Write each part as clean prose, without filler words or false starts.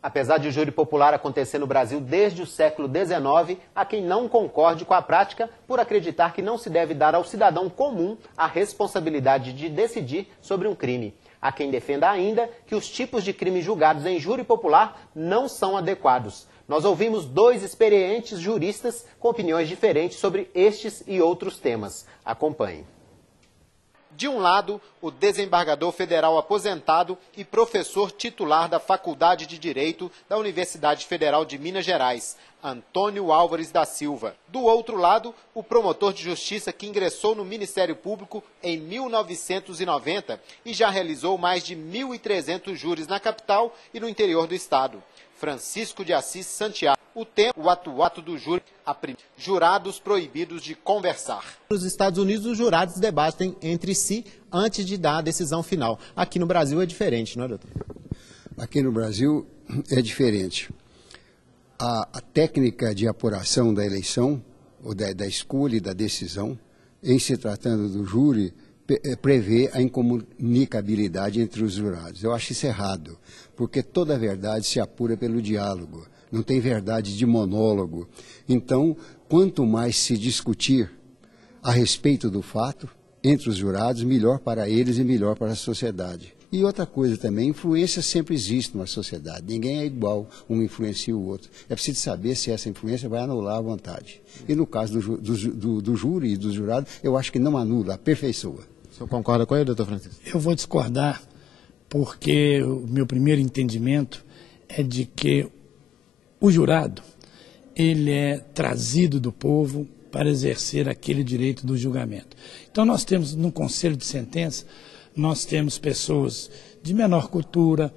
Apesar de o júri popular acontecer no Brasil desde o século XIX, há quem não concorde com a prática por acreditar que não se deve dar ao cidadão comum a responsabilidade de decidir sobre um crime. Há quem defenda ainda que os tipos de crimes julgados em júri popular não são adequados. Nós ouvimos dois experientes juristas com opiniões diferentes sobre estes e outros temas. Acompanhe. De um lado, o desembargador federal aposentado e professor titular da Faculdade de Direito da Universidade Federal de Minas Gerais, Antônio Álvares da Silva. Do outro lado, o promotor de justiça que ingressou no Ministério Público em 1990 e já realizou mais de 1.300 júris na capital e no interior do estado, Francisco de Assis Santiago. O tema, o ato do júri, jurados proibidos de conversar. Nos Estados Unidos, os jurados debatem entre si antes de dar a decisão final. Aqui no Brasil é diferente, não é, doutor? Aqui no Brasil é diferente. A técnica de apuração da eleição, ou da escolha e da decisão, em se tratando do júri, prevê a incomunicabilidade entre os jurados. Eu acho isso errado, porque toda a verdade se apura pelo diálogo. Não tem verdade de monólogo. Então, quanto mais se discutir a respeito do fato entre os jurados, melhor para eles e melhor para a sociedade. E outra coisa também, influência sempre existe numa sociedade. Ninguém é igual, um influencia o outro. É preciso saber se essa influência vai anular a vontade. E no caso do júri e do jurado, eu acho que não anula, aperfeiçoa. O senhor concorda com ele, doutor Francisco? Eu vou discordar, porque o meu primeiro entendimento é de que o jurado, ele é trazido do povo para exercer aquele direito do julgamento. Então nós temos, no conselho de sentença, nós temos pessoas de menor cultura,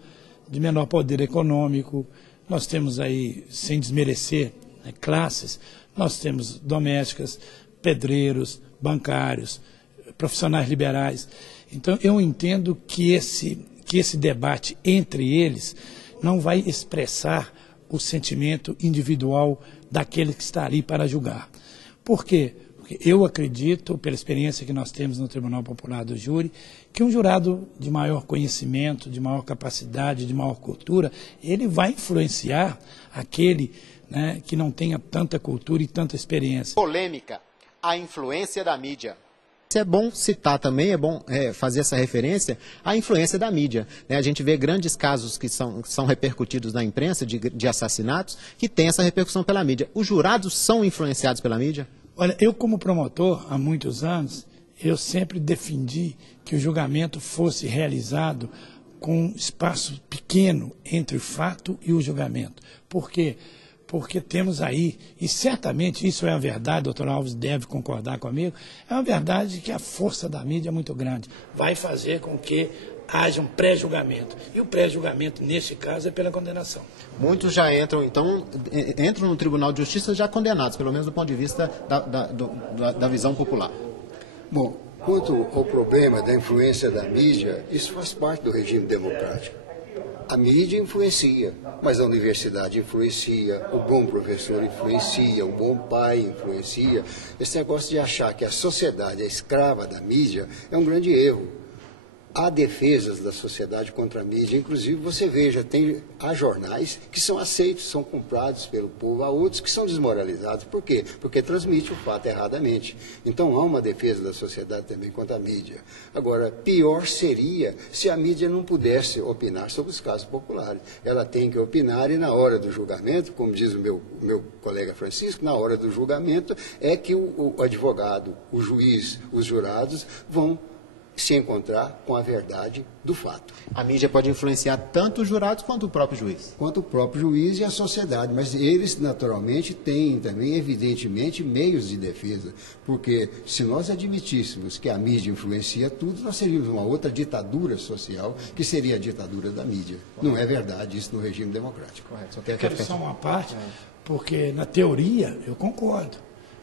de menor poder econômico, nós temos aí, sem desmerecer, né, classes, nós temos domésticas, pedreiros, bancários, profissionais liberais. Então eu entendo que esse debate entre eles não vai expressar o sentimento individual daquele que está ali para julgar. Por quê? Porque eu acredito, pela experiência que nós temos no Tribunal Popular do Júri, que um jurado de maior conhecimento, de maior capacidade, de maior cultura, ele vai influenciar aquele, né, que não tenha tanta cultura e tanta experiência. Polêmica, a influência da mídia. É bom citar também, é bom fazer essa referência à influência da mídia. Né? A gente vê grandes casos que são repercutidos na imprensa, de assassinatos, que tem essa repercussão pela mídia. Os jurados são influenciados pela mídia? Olha, eu como promotor, há muitos anos, eu sempre defendi que o julgamento fosse realizado com um espaço pequeno entre o fato e o julgamento. Por quê? Porque temos aí, e certamente isso é a verdade, doutor Alves deve concordar comigo, é uma verdade que a força da mídia é muito grande. Vai fazer com que haja um pré-julgamento. E o pré-julgamento, nesse caso, é pela condenação. Muitos já entram, então, entram no Tribunal de Justiça já condenados, pelo menos do ponto de vista da visão popular. Bom, quanto ao problema da influência da mídia, isso faz parte do regime democrático. A mídia influencia, mas a universidade influencia, o bom professor influencia, o bom pai influencia. Esse negócio de achar que a sociedade é escrava da mídia é um grande erro. Há defesas da sociedade contra a mídia, inclusive você veja, há jornais que são aceitos, são comprados pelo povo, há outros que são desmoralizados. Por quê? Porque transmite o fato erradamente. Então há uma defesa da sociedade também contra a mídia. Agora, pior seria se a mídia não pudesse opinar sobre os casos populares. Ela tem que opinar e na hora do julgamento, como diz o meu colega Francisco, na hora do julgamento é que o advogado, o juiz, os jurados vão se encontrar com a verdade do fato. A mídia pode influenciar tanto os jurados quanto o próprio juiz. Quanto o próprio juiz e a sociedade, mas eles naturalmente têm também, evidentemente, meios de defesa, porque se nós admitíssemos que a mídia influencia tudo, nós seríamos uma outra ditadura social, que seria a ditadura da mídia. Não é verdade isso no regime democrático. Correto. Eu quero só uma parte, porque na teoria eu concordo,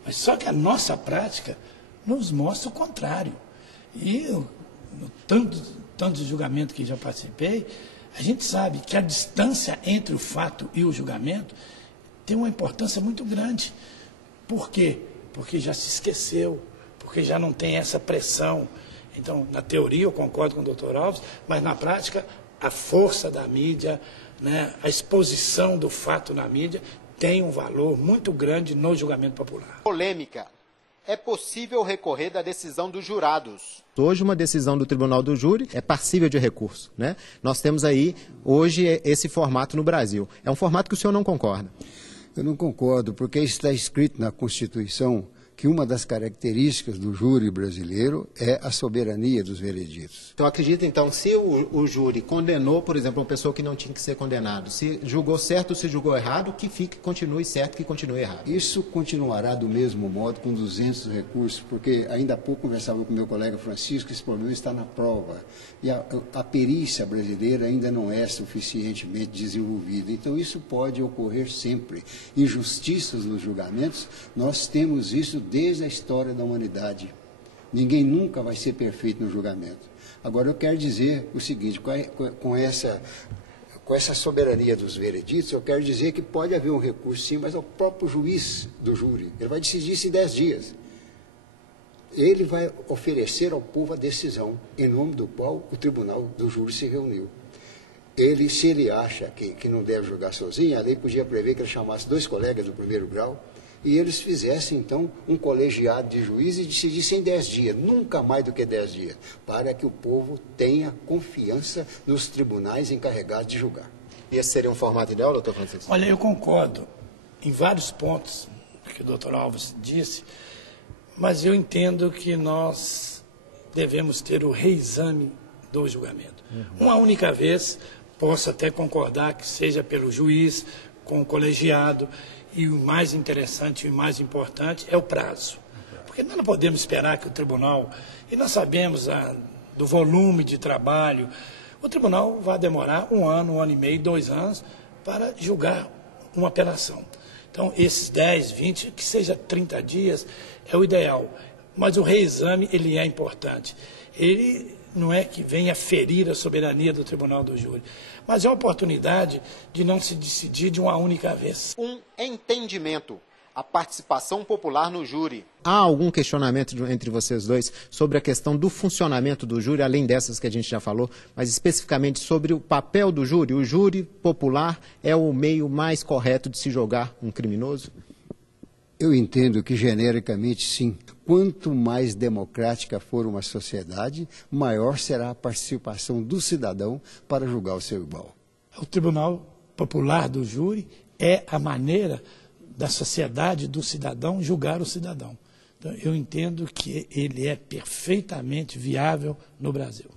mas só que a nossa prática nos mostra o contrário. E eu, no tantos julgamentos que já participei, a gente sabe que a distância entre o fato e o julgamento tem uma importância muito grande. Por quê? Porque já se esqueceu, porque já não tem essa pressão. Então, na teoria, eu concordo com o doutor Alves, mas na prática, a força da mídia, né, a exposição do fato na mídia tem um valor muito grande no julgamento popular. Polêmica. É possível recorrer da decisão dos jurados. Hoje, uma decisão do Tribunal do Júri é passível de recurso, né? Nós temos aí, hoje, esse formato no Brasil. É um formato que o senhor não concorda? Eu não concordo, porque está escrito na Constituição que uma das características do júri brasileiro é a soberania dos vereditos. Então, acredita, então, se o júri condenou, por exemplo, uma pessoa que não tinha que ser condenado, se julgou certo ou se julgou errado, que fique, continue certo, que continue errado. Isso continuará do mesmo modo com 200 recursos, porque ainda há pouco conversava com meu colega Francisco, esse problema está na prova. E a perícia brasileira ainda não é suficientemente desenvolvida. Então, isso pode ocorrer sempre. Injustiças nos julgamentos, nós temos isso desde a história da humanidade. Ninguém nunca vai ser perfeito no julgamento. Agora, eu quero dizer o seguinte, com essa soberania dos vereditos, eu quero dizer que pode haver um recurso, sim, mas é o próprio juiz do júri. Ele vai decidir isso em 10 dias. Ele vai oferecer ao povo a decisão em nome do qual o tribunal do júri se reuniu. Ele, se ele acha que não deve julgar sozinho, a lei podia prever que ele chamasse 2 colegas do primeiro grau, e eles fizessem, então, um colegiado de juízes e decidissem em 10 dias, nunca mais do que 10 dias, para que o povo tenha confiança nos tribunais encarregados de julgar. E esse seria um formato ideal, doutor Francisco? Olha, eu concordo em vários pontos que o doutor Alves disse, mas eu entendo que nós devemos ter o reexame do julgamento. Uma única vez, posso até concordar que seja pelo juiz, com o colegiado, e o mais interessante e o mais importante é o prazo. Porque nós não podemos esperar que o tribunal, e nós sabemos do volume de trabalho, o tribunal vai demorar 1 ano, 1 ano e meio, 2 anos para julgar uma apelação. Então, esses 10, 20, que seja 30 dias, é o ideal. Mas o reexame, ele é importante. Ele não é que venha ferir a soberania do Tribunal do Júri, mas é uma oportunidade de não se decidir de uma única vez. Um entendimento, a participação popular no júri. Há algum questionamento entre vocês dois sobre a questão do funcionamento do júri, além dessas que a gente já falou, mas especificamente sobre o papel do júri? O júri popular é o meio mais correto de se julgar um criminoso? Eu entendo que, genericamente, sim. Quanto mais democrática for uma sociedade, maior será a participação do cidadão para julgar o seu igual. O Tribunal Popular do Júri é a maneira da sociedade, do cidadão, julgar o cidadão. Então, eu entendo que ele é perfeitamente viável no Brasil.